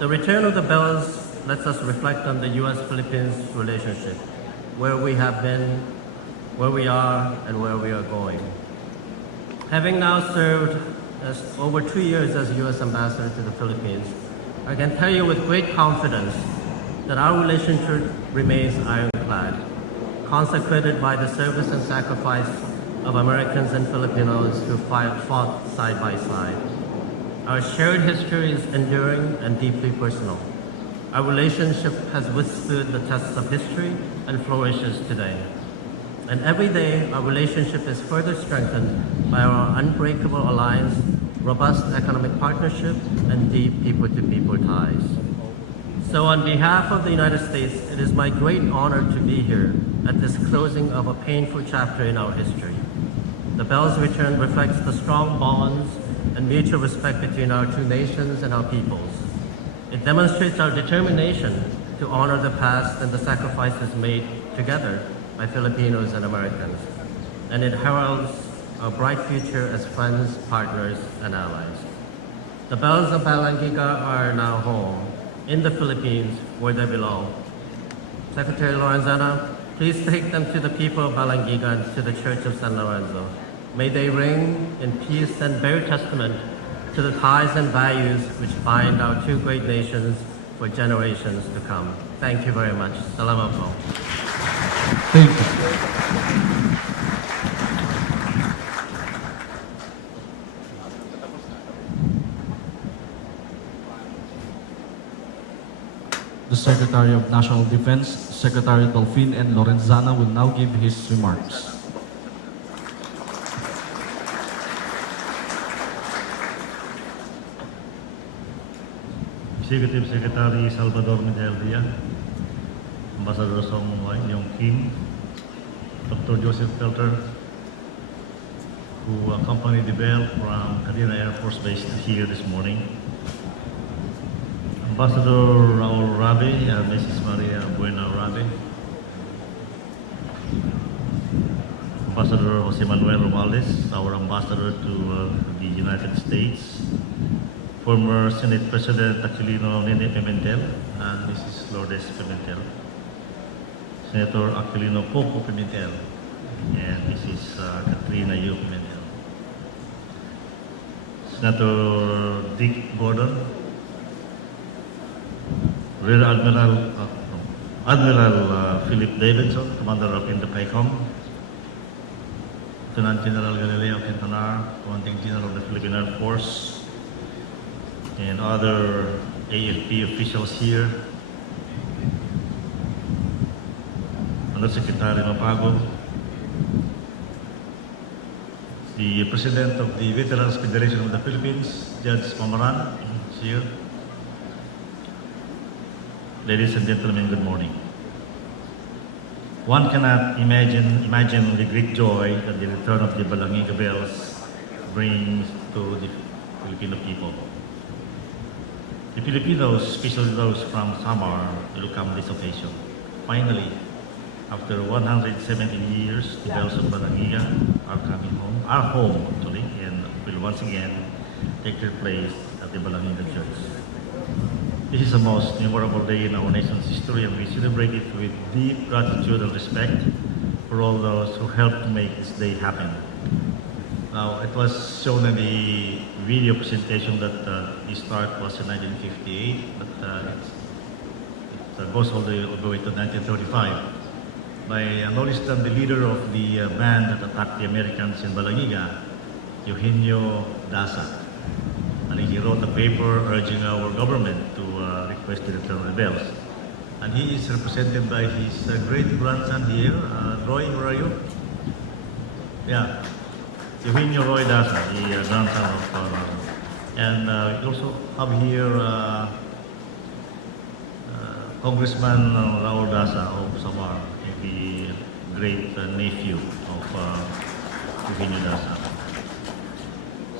The return of the bells lets us reflect on the U.S.-Philippines relationship, where we have been, where we are, and where we are going. Having now served as over 2 years as U.S. Ambassador to the Philippines, I can tell you with great confidence that our relationship remains ironclad, consecrated by the service and sacrifice of Americans and Filipinos who fought side by side. Our shared history is enduring and deeply personal. Our relationship has withstood the tests of history and flourishes today. And every day, our relationship is further strengthened by our unbreakable alliance, robust economic partnership, and deep people-to-people ties. So on behalf of the United States, it is my great honor to be here at this closing of a painful chapter in our history. The Bell's return reflects the strong bonds and mutual respect between our two nations and our peoples. It demonstrates our determination to honor the past and the sacrifices made together by Filipinos and Americans. And it heralds our bright future as friends, partners, and allies. The Bells of Balangiga are now home in the Philippines where they belong. Secretary Lorenzana, please take them to the people of Balangiga and to the Church of San Lorenzo. May they ring in peace and bear testament to the ties and values which bind our two great nations for generations to come. Thank you very much. Salamat po. Thank you. The Secretary of National Defense, Secretary Dolphin and Lorenzana will now give his remarks. Executive Secretary Salvador Miguel Diaz, Ambassador Song Yong Kim, Dr. Joseph Pelter, who accompanied the Bell from Cadena Air Force Base here this morning, Ambassador Raul Rabi and Mrs. Maria Buena Rabi, Ambassador Jose Manuel Romales, our ambassador to the United States, former Senate President Aquilino Nene Pimentel and Mrs. Lourdes Pimentel, Senator Aquilino Poco Pimentel and Mrs. Katrina Yu Pimentel, Senator Dick Gordon, Rear Admiral Philip Davidson, Commander of Indo-PACOM, Lieutenant General Galileo Quintanar, Commanding General of the Philippine Air Force, and other AFP officials here, Undersecretary Mapago, the President of the Veterans Federation of the Philippines, Judge Pamaran, is here. Ladies and gentlemen, good morning. One cannot imagine the great joy that the return of the Balangiga bells brings to the Filipino people. The Filipinos, especially those from Samar, welcome this occasion. Finally, after 170 years, the bells of Balangiga are coming home, are home actually, and will once again take their place at the Balangiga Church. This is the most memorable day in our nation's history, and we celebrate it with deep gratitude and respect for all those who helped to make this day happen. Now, it was shown in the video presentation that the start was in 1958, but it goes all the way to 1935 by no less than the leader of the band that attacked the Americans in Balangiga, Eugenio Daza. And he wrote a paper urging our government to request the return of the bells. And he is represented by his great-grandson here. Roy, where are you? Yeah. Eugenio Roy Daza, the grandson of and we also have here Congressman Raul Daza of Samar, the great nephew of Eugenio Daza.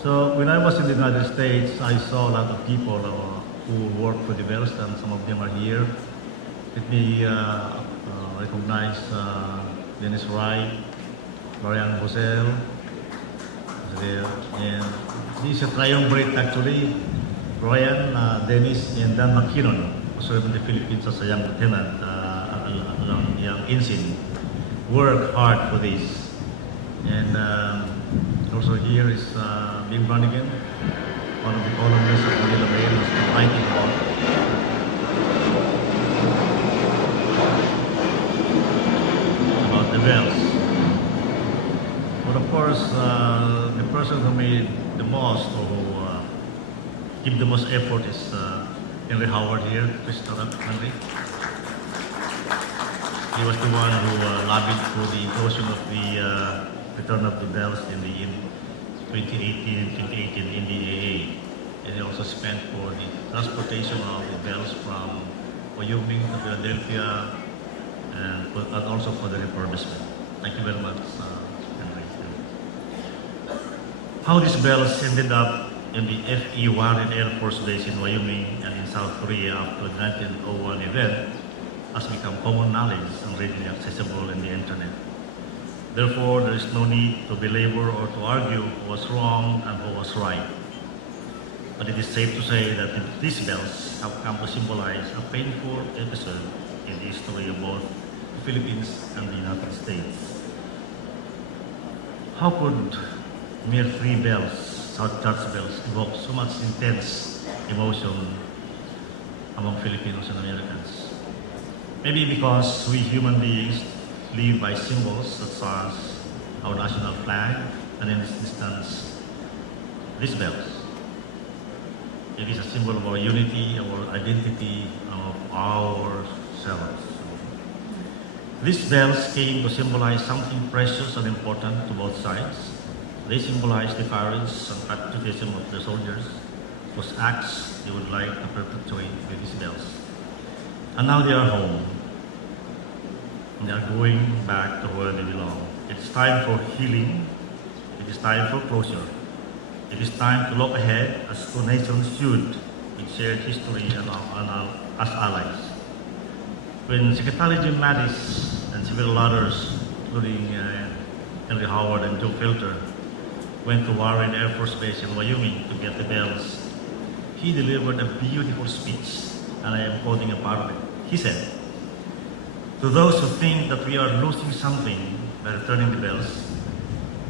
So when I was in the United States, I saw a lot of people who work for the bells, and some of them are here. Let me recognize Dennis Wright, Marian Bosel, there. And this is a triumvirate actually. Brian Dennis and Dan McKinnon, who served in the Philippines as a young lieutenant, a young ensign, worked hard for this. And also here is Big Brannigan, one of the columnists of Manila Mail, who's been writing about the bells. But of course, the person who made the most, or who give the most effort, is Henry Howard here. Please stand up, Henry. He was the one who lobbied for the inclusion of the return of the bells in the 2018 NDAA. And he also spent for the transportation of the bells from Wyoming to Philadelphia, and also for the refurbishment. Thank you very much, Henry. How these bells ended up in the F.E. Warren Air Force Base in Wyoming and in South Korea after the 1901 event has become common knowledge and readily accessible in the internet. Therefore, there is no need to belabor or to argue who was wrong and who was right. But it is safe to say that these bells have come to symbolize a painful episode in the history of both the Philippines and the United States. How could mere 3 bells, South Church bells, evoke so much intense emotion among Filipinos and Americans? Maybe because we human beings live by symbols such as our national flag, and in this instance, these bells. It is a symbol of our unity, our identity, of ourselves. These bells came to symbolize something precious and important to both sides. They symbolize the courage and patriotism of the soldiers, whose acts they would like to perpetuate with these bells. And now they are home. And they are going back to where they belong. It is time for healing. It is time for closure. It is time to look ahead as two nations should, with shared history and as allies. When Secretary Jim Mattis and several others, including Henry Howard and Joe Filter, went to Warren Air Force Base in Wyoming to get the bells, he delivered a beautiful speech, and I am quoting a part of it. He said, "To those who think that we are losing something by returning the bells,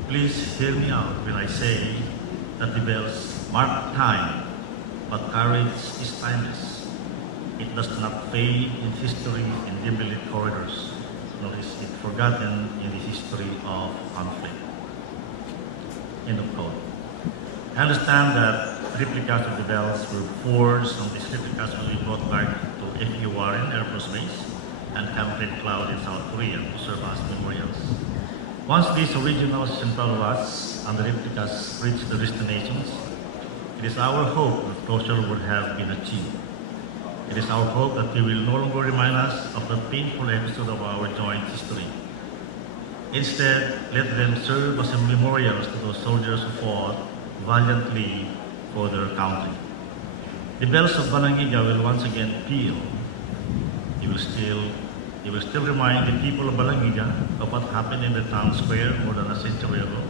please hear me out when I say that the bells mark time, but courage is timeless. It does not fade in history in dimly lit corridors, nor is it forgotten in the history of conflict." End of quote. I understand that replicas of the bells were forged, and these replicas will be brought back to F.E. Warren Air Force Base and Camp Red Cloud in South Korea to serve as memorials. Once these originals in front of us and the replicas reach the destinations, it is our hope that closure would have been achieved. It is our hope that they will no longer remind us of the painful episode of our joint history. Instead, let them serve as memorials to those soldiers who fought valiantly for their country. The bells of Balangiga will once again peal. You will still remind the people of Balangiga of what happened in the town square more than a century ago.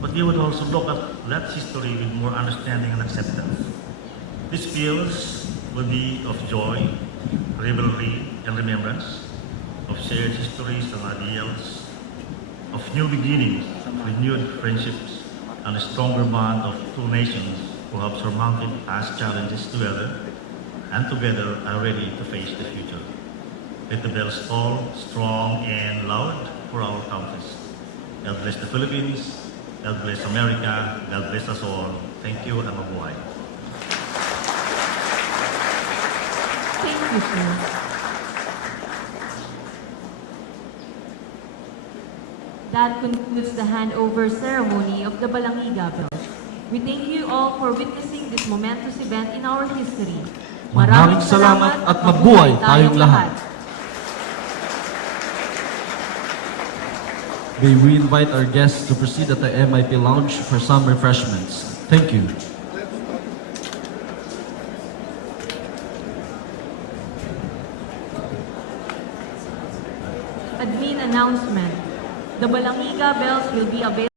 But you would also look at that history with more understanding and acceptance. These peals will be of joy, revelry, and remembrance, of shared histories and ideals, of new beginnings, renewed friendships, and a stronger bond of two nations who have surmounted past challenges together, and together are ready to face the future. Let the bells fall strong and loud for our countries. God bless the Philippines. God bless America. God bless us all. Thank you and mabuhay. Thank you, sir. That concludes the handover ceremony of the Balangiga bells. We thank you all for witnessing this momentous event in our history. Maraming salamat at mabuhay tayong lahat. May we invite our guests to proceed at the MIP Lounge for some refreshments. Thank you. Admin announcement. The Balangiga bells will be available